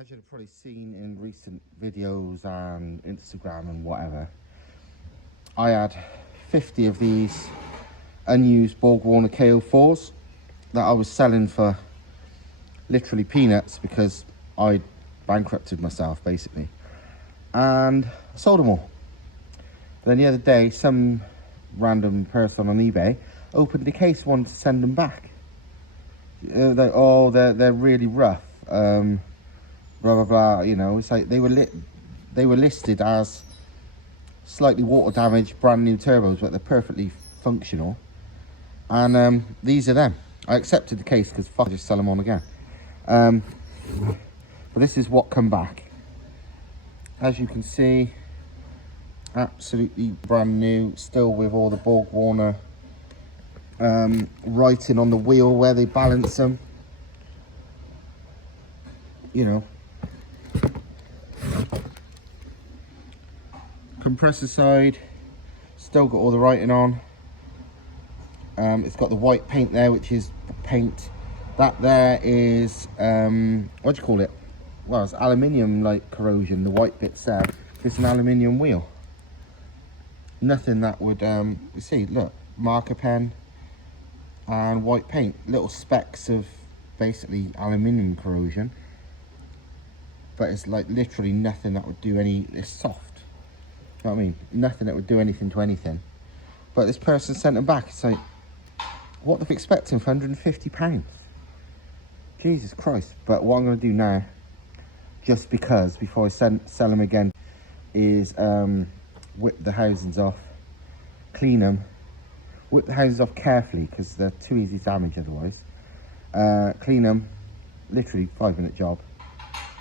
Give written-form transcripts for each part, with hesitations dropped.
As you've probably seen in recent videos and Instagram and whatever, I had 50 of these unused Borg Warner KO4s that I was selling for literally peanuts because I bankrupted myself basically, and I sold them all. Then the other day, some random person on eBay opened the case, wanted to send them back. They're really rough. Blah blah blah. You know, it's like they were listed as slightly water damaged, brand new turbos, but they're perfectly functional. And these are them. I accepted the case because fuck, just sell them on again. But this is what come back. As you can see, absolutely brand new, still with all the Borg Warner writing on the wheel where they balance them. You know, compressor side, still got all the writing on. It's got the white paint there, which is paint. That there is, what do you call it? Well, it's aluminium like corrosion, the white bits there. It's an aluminium wheel. Nothing that would, you see, look, marker pen and white paint. Little specks of basically aluminium corrosion. But it's like literally nothing that would do any, it's soft. You know what I mean? Nothing that would do anything to anything. But this person sent them back. It's like, what the f expecting for £150? Jesus Christ. But what I'm going to do now, just because, before I sell them again, is whip the housings off, clean them, whip the housings off carefully because they're too easy to damage otherwise. Clean them, literally 5-minute job,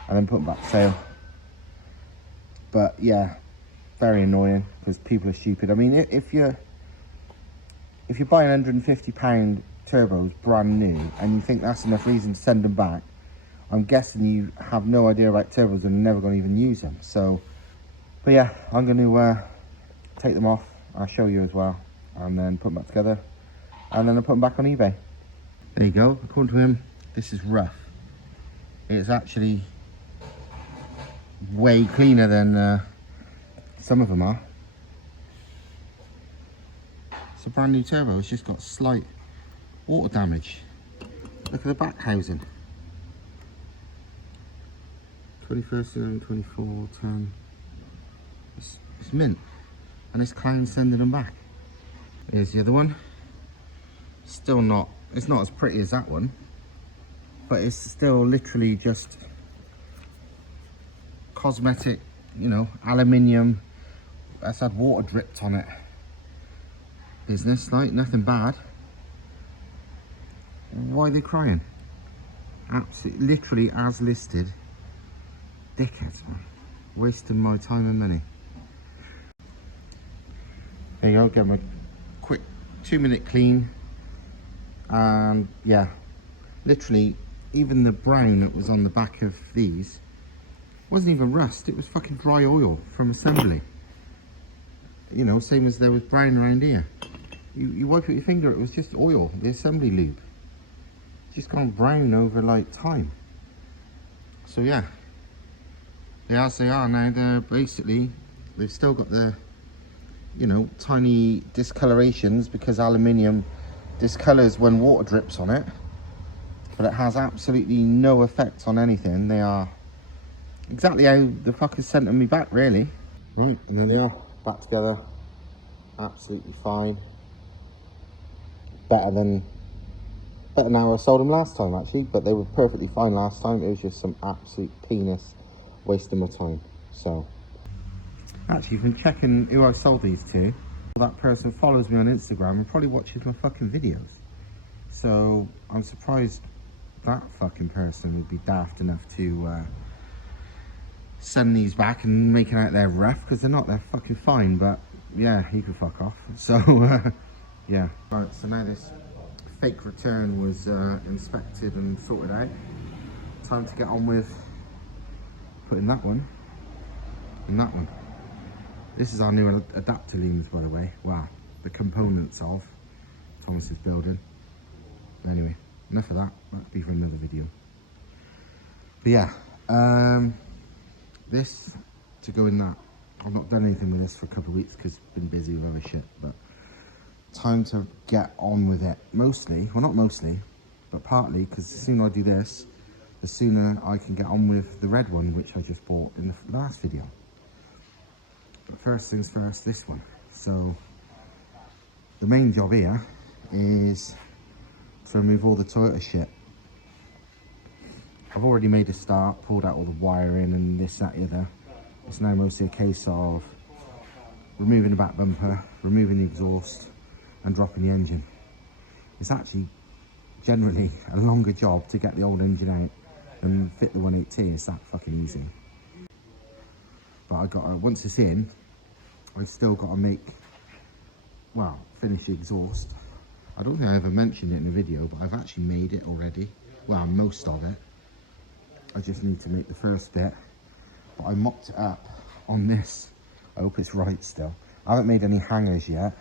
and then put them back to sale. But yeah, very annoying because people are stupid. I mean, if you're buying £150 turbos brand new and you think that's enough reason to send them back, I'm guessing you have no idea about turbos and are never going to even use them. So, but yeah, I'm going to take them off. I'll show you as well, and then put them back together, and then I'll put them back on eBay. There you go. According to him, this is rough. It's actually way cleaner than some of them are. It's a brand new turbo. It's just got slight water damage. Look at the back housing. 21st, 24, 10. It's mint. And this clown's sending them back. Here's the other one. Still not, it's not as pretty as that one, but it's still literally just cosmetic, you know, aluminium that's had water dripped on it business, like nothing bad. Why are they crying? Absolutely, literally as listed. Dickheads, man. Wasting my time and money. There you go, get my quick 2-minute clean. And yeah, literally, even the brown that was on the back of these wasn't even rust, it was fucking dry oil from assembly. You know, same as there was brown around here. You wipe it with your finger, it was just oil, the assembly lube. It's just gone brown over like time. So yeah, they are as they are now. They're basically, they've still got the, you know, tiny discolorations because aluminium discolors when water drips on it, but it has absolutely no effect on anything. They are exactly how the fuckers sent them me back, really. Right, and there they are, back together, absolutely fine. Better now I sold them last time actually, but they were perfectly fine last time. It was just some absolute penis wasting my time. So actually, from checking who I sold these to, that person follows me on Instagram and probably watches my fucking videos. So I'm surprised that fucking person would be daft enough to send these back and making out they're rough, because they're not, they're fucking fine. But yeah, he could fuck off. So yeah. Right, so now this fake return was inspected and sorted out. Time to get on with putting that one and that one. This is our new adapter looms, by the way. Wow, the components of Thomas's building. Anyway, enough of that. That'll be for another video. But yeah, This to go in that. I've not done anything with this for a couple of weeks because I've been busy with other shit, but time to get on with it. Mostly, well not mostly, but partly because the sooner I do this, the sooner I can get on with the red one, which I just bought in the last video. But first things first, this one. So the main job here is to remove all the Toyota shit. I've already made a start, pulled out all the wiring and this, that, the other. It's now mostly a case of removing the back bumper, removing the exhaust and dropping the engine. It's actually generally a longer job to get the old engine out than fit the 1.8T. It's that fucking easy. But I got once it's in, I still got to finish the exhaust. I don't think I ever mentioned it in a video, but I've actually made it already. Well, most of it. I just need to make the first bit. But I mocked it up on this. I hope it's right still. I haven't made any hangers yet.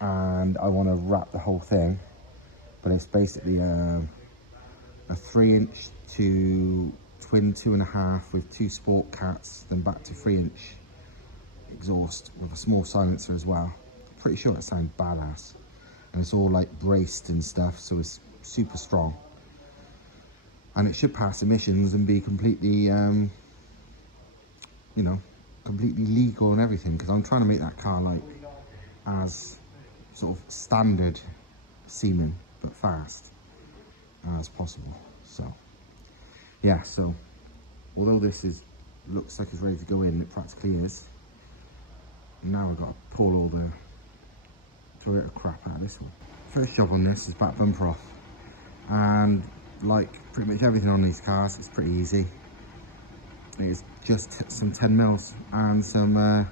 And I want to wrap the whole thing. But it's basically a 3-inch to twin 2.5 with 2 sport cats, then back to 3-inch exhaust with a small silencer as well. Pretty sure it sounds badass. And it's all like braced and stuff, so it's super strong. And it should pass emissions and be completely, you know, completely legal and everything, because I'm trying to make that car like as sort of standard seeming but fast as possible. So yeah, so although this looks like it's ready to go in, it practically is. Now I've got to pull all the Toyota crap out of this one. First job on this is back bumper off, and like pretty much everything on these cars, it's pretty easy. It's just some 10 mils and some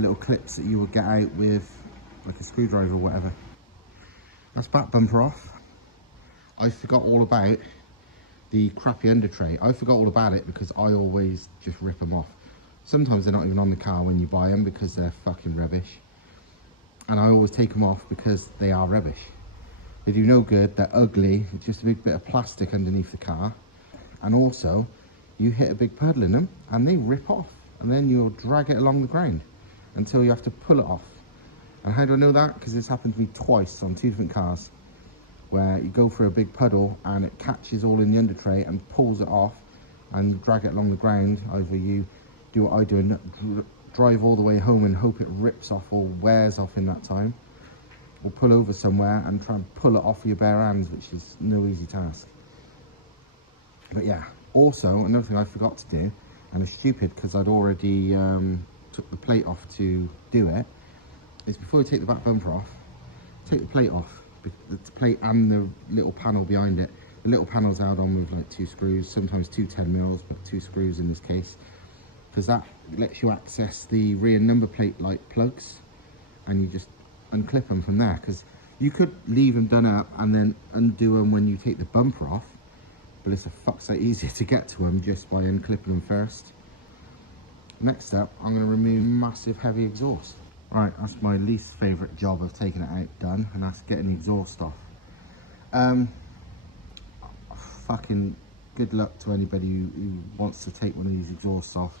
little clips that you would get out with like a screwdriver or whatever. That's back bumper off. I forgot all about the crappy under tray. I forgot all about it because I always just rip them off. Sometimes they're not even on the car when you buy them because they're fucking rubbish. And I always take them off because they are rubbish. They do no good, they're ugly, it's just a big bit of plastic underneath the car. And also, you hit a big puddle in them and they rip off. And then you'll drag it along the ground until you have to pull it off. And how do I know that? Because this happened to me twice on 2 different cars, where you go for a big puddle and it catches all in the under tray and pulls it off and drag it along the ground. Either you do what I do and drive all the way home and hope it rips off or wears off in that time, or pull over somewhere and try and pull it off with your bare hands, which is no easy task. But yeah, also another thing I forgot to do, and it's stupid because I'd already took the plate off to do it, is before you take the back bumper off, take the plate off, the plate and the little panel behind it. The little panel's held on with like 2 screws, sometimes 2 10 mils, but 2 screws in this case, because that lets you access the rear number plate like plugs, and you just unclip them from there. Because you could leave them done up and then undo them when you take the bumper off, but it's a fuck's sake easier to get to them just by unclipping them first. Next up, I'm going to remove massive heavy exhaust. Right, that's my least favourite job of taking it out done, and that's getting the exhaust off. Fucking good luck to anybody who wants to take one of these exhausts off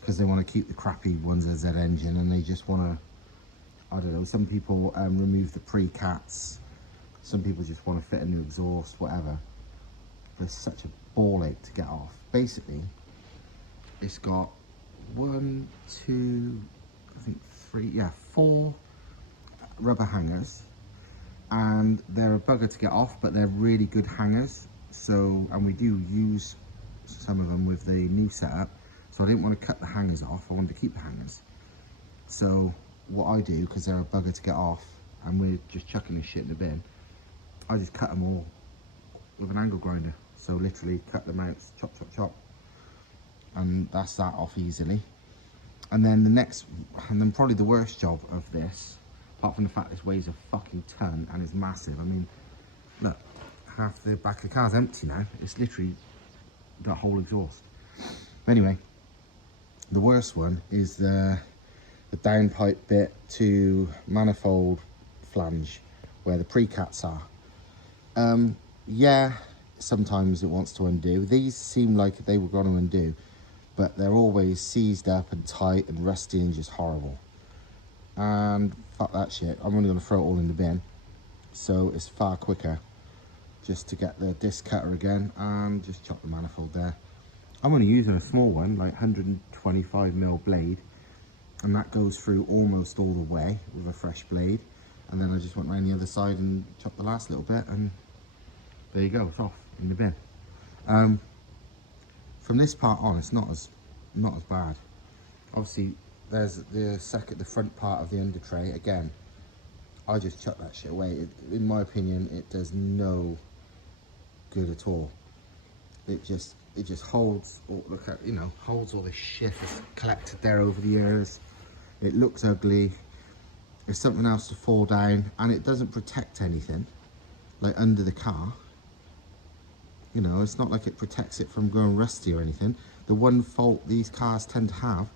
because they want to keep the crappy ones as that engine, and they just want to, I don't know, some people remove the pre-cats, some people just want to fit a new exhaust, whatever. But it's such a ball ache to get off. Basically, it's got 1, 2, I think 3, yeah, 4 rubber hangers, and they're a bugger to get off, but they're really good hangers. So, and we do use some of them with the new setup, so I didn't want to cut the hangers off, I wanted to keep the hangers. So what I do, because they're a bugger to get off and we're just chucking this shit in the bin, I just cut them all with an angle grinder. So literally cut them out, chop chop chop, and that's that off easily. And then the next, and then probably the worst job of this, apart from the fact this weighs a fucking ton and is massive. I mean, look, half the back of the car's empty now. It's literally the whole exhaust. Anyway, the worst one is the downpipe bit to manifold flange where the pre-cats are. Yeah, sometimes it wants to undo. These seem like they were going to undo, but they're always seized up and tight and rusty and just horrible. And fuck that shit, I'm only going to throw it all in the bin, so it's far quicker just to get the disc cutter again and just chop the manifold there. I'm only using a small one, like 125mm blade, and that goes through almost all the way with a fresh blade. And then I just went around the other side and chopped the last little bit, and there you go, it's off in the bin. From this part on, it's not as bad. Obviously, there's the front part of the under tray. Again, I just chuck that shit away. In my opinion, it does no good at all. It just holds, look at, holds all this shit that's collected there over the years. It looks ugly. There's something else to fall down, and it doesn't protect anything, like under the car. It's not like it protects it from going rusty or anything. The one fault these cars tend to have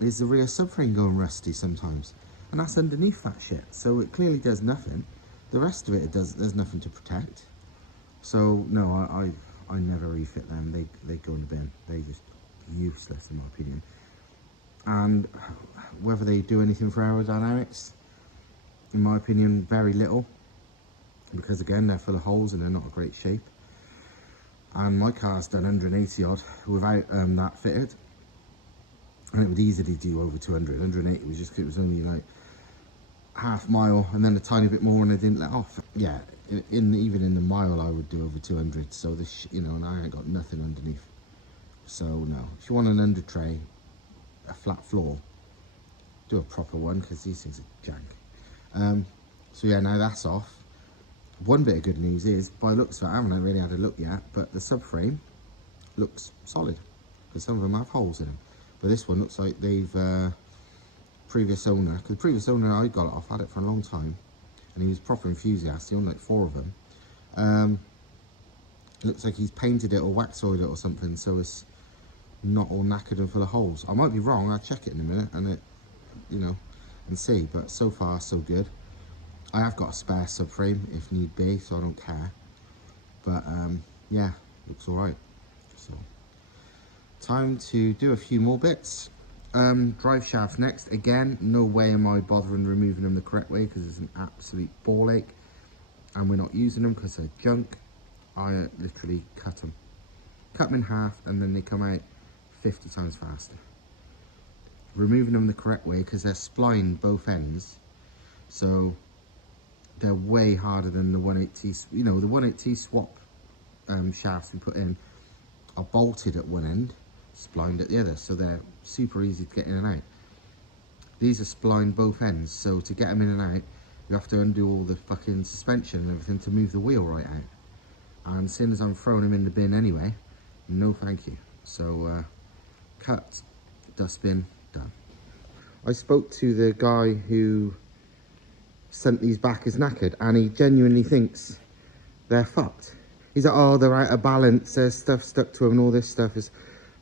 is the rear subframe going rusty sometimes, and that's underneath that shit. So it clearly does nothing. The rest of it, there's nothing to protect. So no, I never refit them. They go in the bin. They're just useless in my opinion. And whether they do anything for aerodynamics, in my opinion, very little, because again, they're full of holes and they're not a great shape. And my car's done 180 odd without that fitted, and it would easily do over 200. 180 was it was only like half mile and then a tiny bit more, and I didn't let off. Yeah, even in the mile I would do over 200. So this, and I ain't got nothing underneath. So no, if you want an under tray, a flat floor, do a proper one, because these things are jank. So yeah, now that's off. One bit of good news is, by the looks of it, I haven't really had a look yet, but the subframe looks solid, because some of them have holes in them. But this one looks like they've, previous owner, because the previous owner I got it off, had it for a long time, and he was proper enthusiast. He owned like 4 of them. It looks like he's painted it or wax-oiled it or something, so it's not all knackered and full of holes. I might be wrong, I'll check it in a minute and and see, but so far so good. I have got a spare subframe if need be, so I don't care. But yeah, looks alright. So time to do a few more bits. Drive shafts next. Again, no way am I bothering removing them the correct way, because it's an absolute ball ache, and we're not using them because they're junk. I literally cut them in half, and then they come out 50 times faster. Removing them the correct way, because they're splined both ends, so they're way harder than the 180T. The 180T swap shafts we put in are bolted at one end, splined at the other, so they're super easy to get in and out. These are splined both ends, so to get them in and out, you have to undo all the fucking suspension and everything to move the wheel right out. And seeing as I'm throwing them in the bin anyway, no thank you. So cut, dustbin, done. I spoke to the guy who sent these back as knackered, and he genuinely thinks they're fucked. He's like, oh, they're out of balance, there's stuff stuck to them and all this stuff is...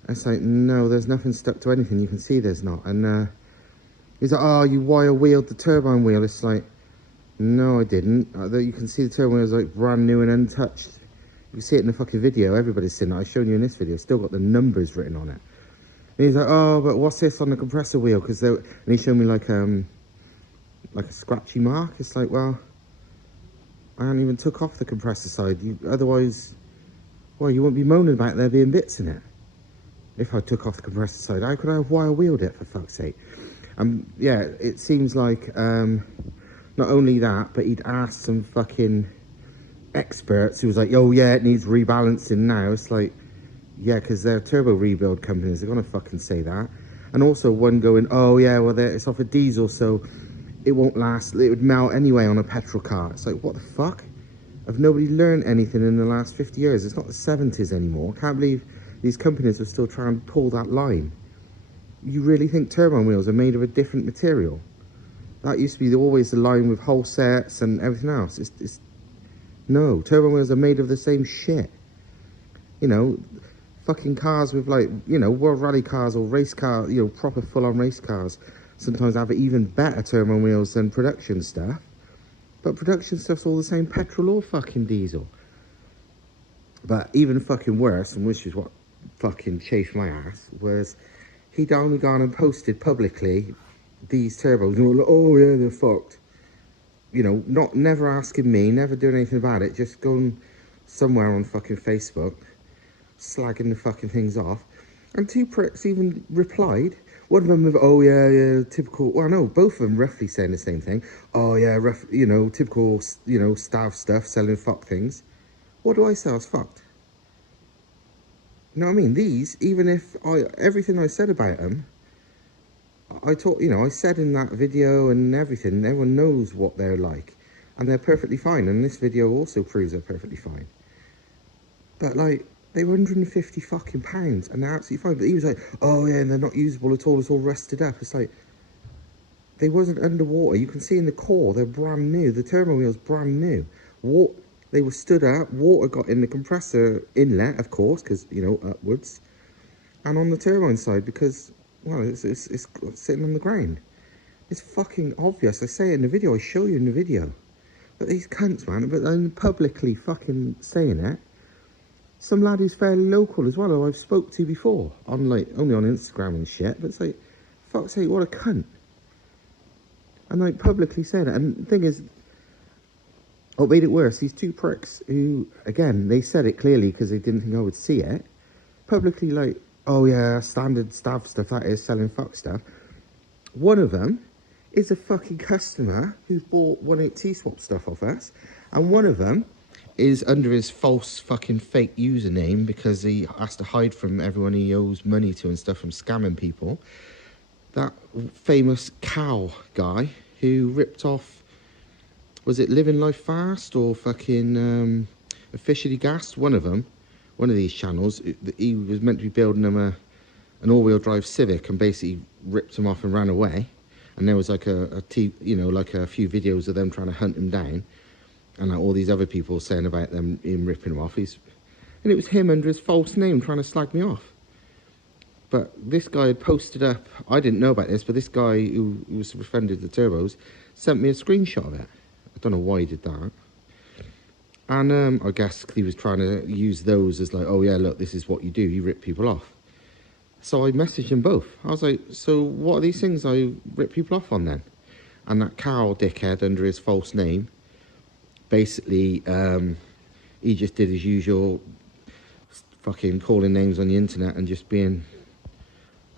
It's like, no, there's nothing stuck to anything, you can see there's not. And he's like, oh, you wire wheeled the turbine wheel. It's like, no, I didn't. You can see the turbine wheel is like brand new and untouched. You can see it in the fucking video, everybody's seen it. I've shown you in this video, still got the numbers written on it. And he's like, oh, but what's this on the compressor wheel? And he showed me like a scratchy mark. It's like, well, I hadn't even took off the compressor side. Otherwise, well, you wouldn't be moaning about there being bits in it. If I took off the compressor side, how could I have wire wheeled it, for fuck's sake? Yeah, it seems like not only that, but he'd asked some fucking experts who was like, oh yeah, it needs rebalancing now. It's like, yeah, because they're turbo rebuild companies, they're gonna fucking say that. And also one going, oh yeah, well it's off a diesel, so it won't last, it would melt anyway on a petrol car. It's like, what the fuck? Have nobody learned anything in the last 50 years? It's not the 70s anymore. I can't believe these companies are still trying to pull that line. You really think turbine wheels are made of a different material? That used to be always the line with whole sets and everything else. No, turbine wheels are made of the same shit. Fucking cars with world rally cars or race cars, proper full-on race cars, sometimes have even better turbine wheels than production stuff. But production stuff's all the same, petrol or fucking diesel. But even fucking worse, and which is what fucking chafed my ass, was he'd only gone and posted publicly these turbos, and we were like, oh yeah, they're fucked. You know, never asking me, never doing anything about it, just going somewhere on fucking Facebook, slagging the fucking things off. And two pricks even replied. One of them with, oh yeah, typical, well no, both of them roughly saying the same thing. Oh yeah, you know, typical, you know, Stav stuff, selling fuck things. What do I say? I was fucked. You know what I mean? These, even if everything I said about them, you know, I said in that video and everything, everyone knows what they're like. And they're perfectly fine. And this video also proves they're perfectly fine. But like, they were 150 fucking pounds and they're absolutely fine. But he was like, oh yeah, and they're not usable at all. It's all rusted up. It's like, they wasn't underwater. You can see in the core, they're brand new. The turbo wheel's brand new. They were stood up. Water got in the compressor inlet, of course, because, you know, upwards. And on the turbine side, because, well, it's sitting on the ground. It's fucking obvious. I say it in the video. I show you in the video. But these cunts, man, but then publicly fucking saying it. Some lad who's fairly local as well, who I've spoke to before, on like, only on Instagram and shit, but it's like, fuck's sake, what a cunt. And like, publicly saying it. And the thing is, what made it worse, these two pricks who, again, they said it clearly because they didn't think I would see it, publicly like, oh yeah, standard Stav stuff, that is, selling fuck stuff. One of them is a fucking customer who's bought 18T swap stuff off us, and one of them is under his false fucking fake username because he has to hide from everyone he owes money to and stuff from scamming people. That famous cow guy who ripped off, was it Living Life Fast or fucking Officially Gassed? One of them, one of these channels. He was meant to be building them an all-wheel drive Civic and basically ripped him off and ran away. And there was like you know, like a few videos of them trying to hunt him down, and like all these other people saying about him ripping him off. And it was him under his false name trying to slag me off. But this guy had posted up, I didn't know about this, but this guy who was befriended the turbos sent me a screenshot of it. I don't know why he did that. And I guess he was trying to use those as like, oh yeah, look, this is what you do, you rip people off. So I messaged them both. I was like, so what are these things I rip people off on then? And that cow dickhead under his false name, basically, he just did his usual fucking calling names on the internet and just being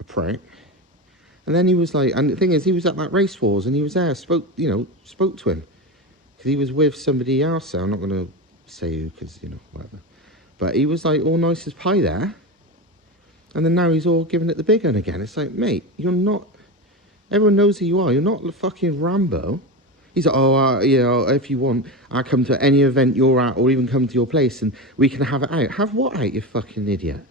a prick. And then he was like, and the thing is, he was at that race wars and he was there, spoke to him. Because he was with somebody else there. I'm not going to say who, because, you know, whatever. But he was like all nice as pie there. And then now he's all giving it the big one again. It's like, mate, you're not, everyone knows who you are. You're not the fucking Rambo. He's like, oh, you know, if you want, I'll come to any event you're at or even come to your place and we can have it out. Have what out, you fucking idiot?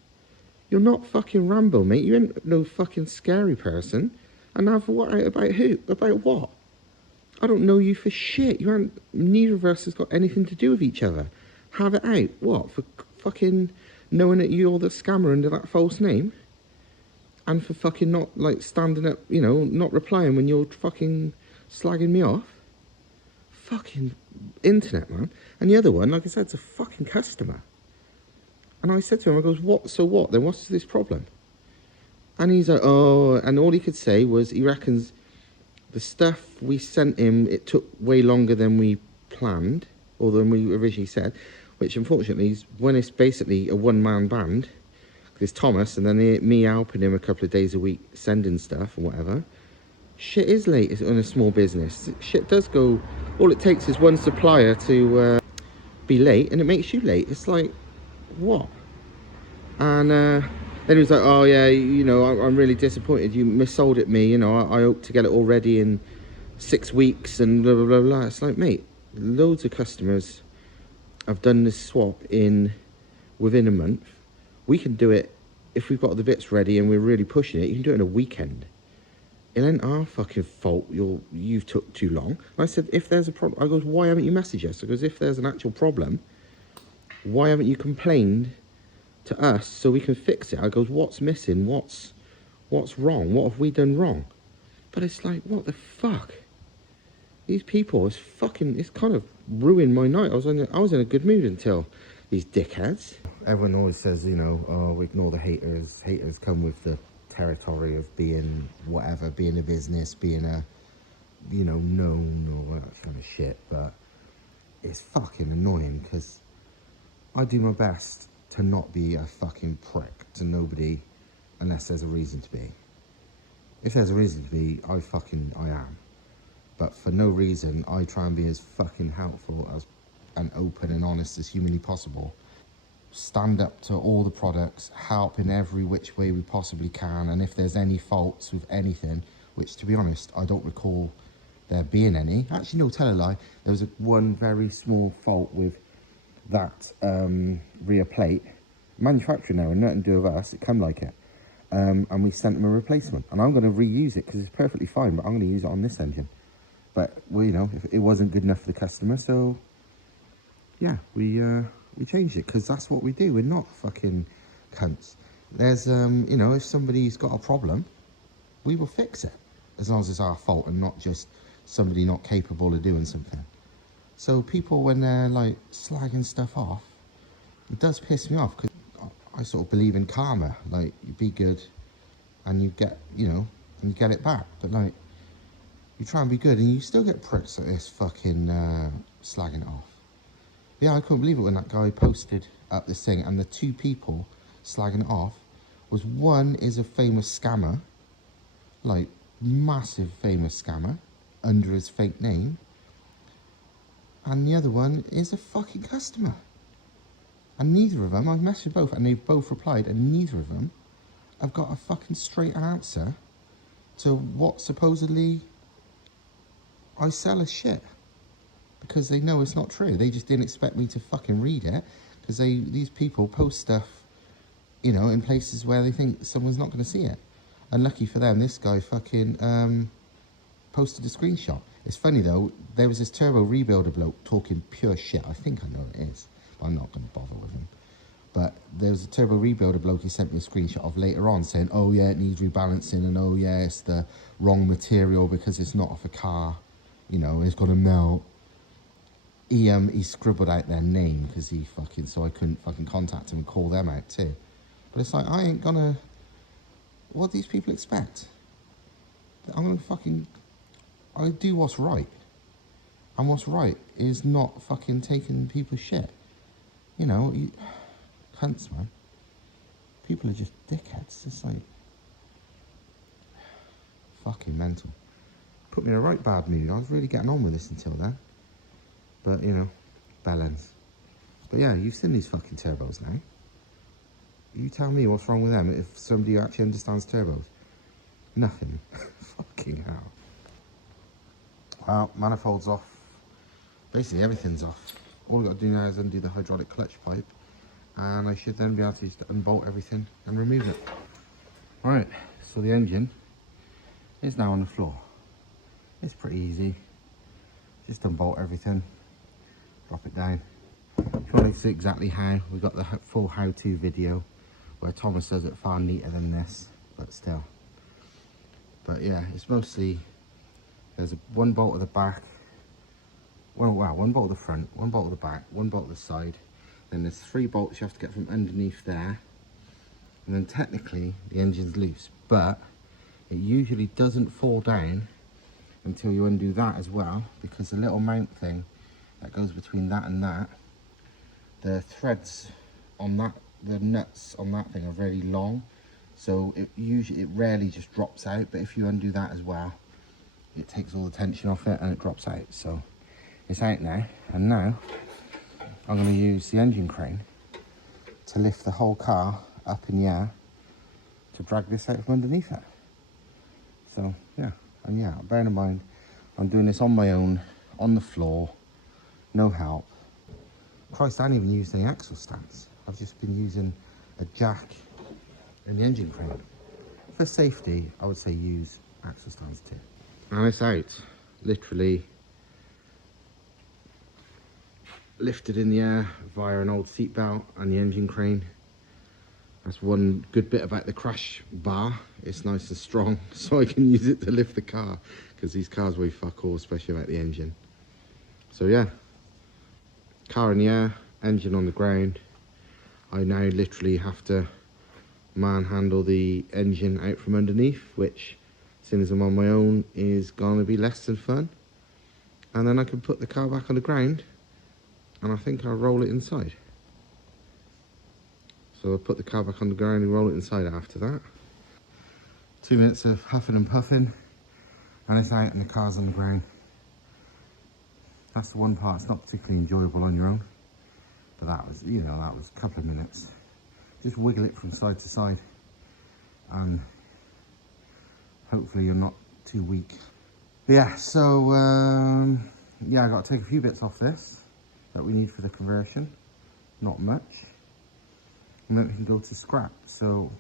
You're not fucking Rambo, mate. You ain't no fucking scary person. And have what out about who? About what? I don't know you for shit. You aren't, neither of us has got anything to do with each other. Have it out. What? For fucking knowing that you're the scammer under that false name? And for fucking not, like, standing up, you know, not replying when you're fucking slagging me off? Fucking internet, man. And the other one, like I said, it's a fucking customer. And I said to him, I goes, what, so what? Then what's this problem? And he's like, oh, and all he could say was he reckons the stuff we sent him, it took way longer than we planned, or than we originally said, which unfortunately is when it's basically a one-man band. There's Thomas, and then me helping him a couple of days a week, sending stuff and whatever. Shit is late in a small business. Shit does go, all it takes is one supplier to be late, and it makes you late. It's like, what? And then he was like, oh yeah, you know, I'm really disappointed you missold it me, you know, I hope to get it all ready in 6 weeks and blah blah blah blah. It's like, mate, loads of customers have done this swap within a month. We can do it if we've got the bits ready and we're really pushing it. You can do it in a weekend. It ain't our fucking fault you've took too long. And I said, if there's a problem, I goes, why haven't you messaged us? I goes, if there's an actual problem, why haven't you complained to us so we can fix it? I goes, what's missing? What's wrong? What have we done wrong? But it's like, what the fuck? These people, it's kind of ruined my night. I was in a good mood until These dickheads. Everyone always says, you know, oh, we ignore the haters. Haters come with the territory of being whatever, being a business, being a, you know, known or that kind of shit. But it's fucking annoying because I do my best to not be a fucking prick to nobody unless there's a reason to be. If there's a reason to be, I am. But for no reason, I try and be as fucking helpful as and open and honest as humanly possible. Stand up to all the products, help in every which way we possibly can, and if there's any faults with anything, which to be honest, I don't recall there being any. Actually, no, tell a lie. There was one very small fault with that rear plate. Manufacturing error, nothing to do with us, it come like it. And we sent them a replacement. And I'm going to reuse it because it's perfectly fine, but I'm going to use it on this engine. But, well, you know, if it wasn't good enough for the customer, so yeah, we changed it because that's what we do. We're not fucking cunts. There's, you know, if somebody's got a problem, we will fix it as long as it's our fault and not just somebody not capable of doing something. So people, when they're like slagging stuff off, it does piss me off because I sort of believe in karma. Like, you be good and you get, you know, and you get it back. But like, you try and be good and you still get pricks at this fucking slagging it off. Yeah, I couldn't believe it when that guy posted up this thing and the two people slagging it off was, one is a famous scammer, like massive famous scammer under his fake name, and the other one is a fucking customer. And neither of them, I've messaged both and they've both replied, and neither of them have got a fucking straight answer to what supposedly I sell as shit. Because they know it's not true. They just didn't expect me to fucking read it. Because these people post stuff, you know, in places where they think someone's not going to see it. And lucky for them, this guy fucking posted a screenshot. It's funny though, there was this turbo rebuilder bloke talking pure shit. I think I know what it is, but I'm not going to bother with him. But there was a turbo rebuilder bloke he sent me a screenshot of later on saying, oh yeah, it needs rebalancing, and oh yeah, it's the wrong material because it's not off a car. You know, it's got to melt. He scribbled out their name because he fucking, so I couldn't fucking contact him and call them out too. But it's like, I ain't gonna, what do these people expect? I'm gonna fucking, I do what's right. And what's right is not fucking taking people's shit. You know, cunts, man. People are just dickheads. It's like, fucking mental. Put me in a right bad mood. I was really getting on with this until then. But, you know, balance. But yeah, you've seen these fucking turbos now. You tell me what's wrong with them if somebody actually understands turbos. Nothing. Fucking hell. Well, manifold's off. Basically, everything's off. All I've got to do now is undo the hydraulic clutch pipe. And I should then be able to just unbolt everything and remove it. Right, so the engine is now on the floor. It's pretty easy. Just unbolt everything. Drop it down. If you want to see exactly how, we've got the full how-to video where Thomas does it far neater than this, but still. But yeah, it's mostly, there's one bolt at the back, one bolt at the front, one bolt at the back, one bolt at the side. Then there's 3 bolts you have to get from underneath there. And then technically the engine's loose, but it usually doesn't fall down until you undo that as well, because the little mount thing that goes between that and that, the threads on that, the nuts on that thing are very long, so it rarely just drops out. But if you undo that as well, it takes all the tension off it and it drops out. So it's out now, and now I'm going to use the engine crane to lift the whole car up in the air to drag this out from underneath it. So yeah, and yeah, bearing in mind I'm doing this on my own, on the floor, no help. Christ, I haven't even used any axle stands. I've just been using a jack and the engine crane. For safety, I would say use axle stands too. And it's out, literally lifted in the air via an old seat belt and the engine crane. That's one good bit about the crash bar. It's nice and strong, so I can use it to lift the car, because these cars weigh fuck all, especially about the engine. So yeah, car in the air, engine on the ground, I now literally have to manhandle the engine out from underneath, which, as soon as I'm on my own, is going to be less than fun. And then I can put the car back on the ground, and I think I'll roll it inside. So I'll put the car back on the ground and roll it inside after that. 2 minutes of huffing and puffing, and it's out and the car's on the ground. That's the one part. It's not particularly enjoyable on your own, but that was, you know, that was a couple of minutes. Just wiggle it from side to side, and hopefully you're not too weak. Yeah, so yeah, I got to take a few bits off this that we need for the conversion. Not much, and then we can go to scrap. So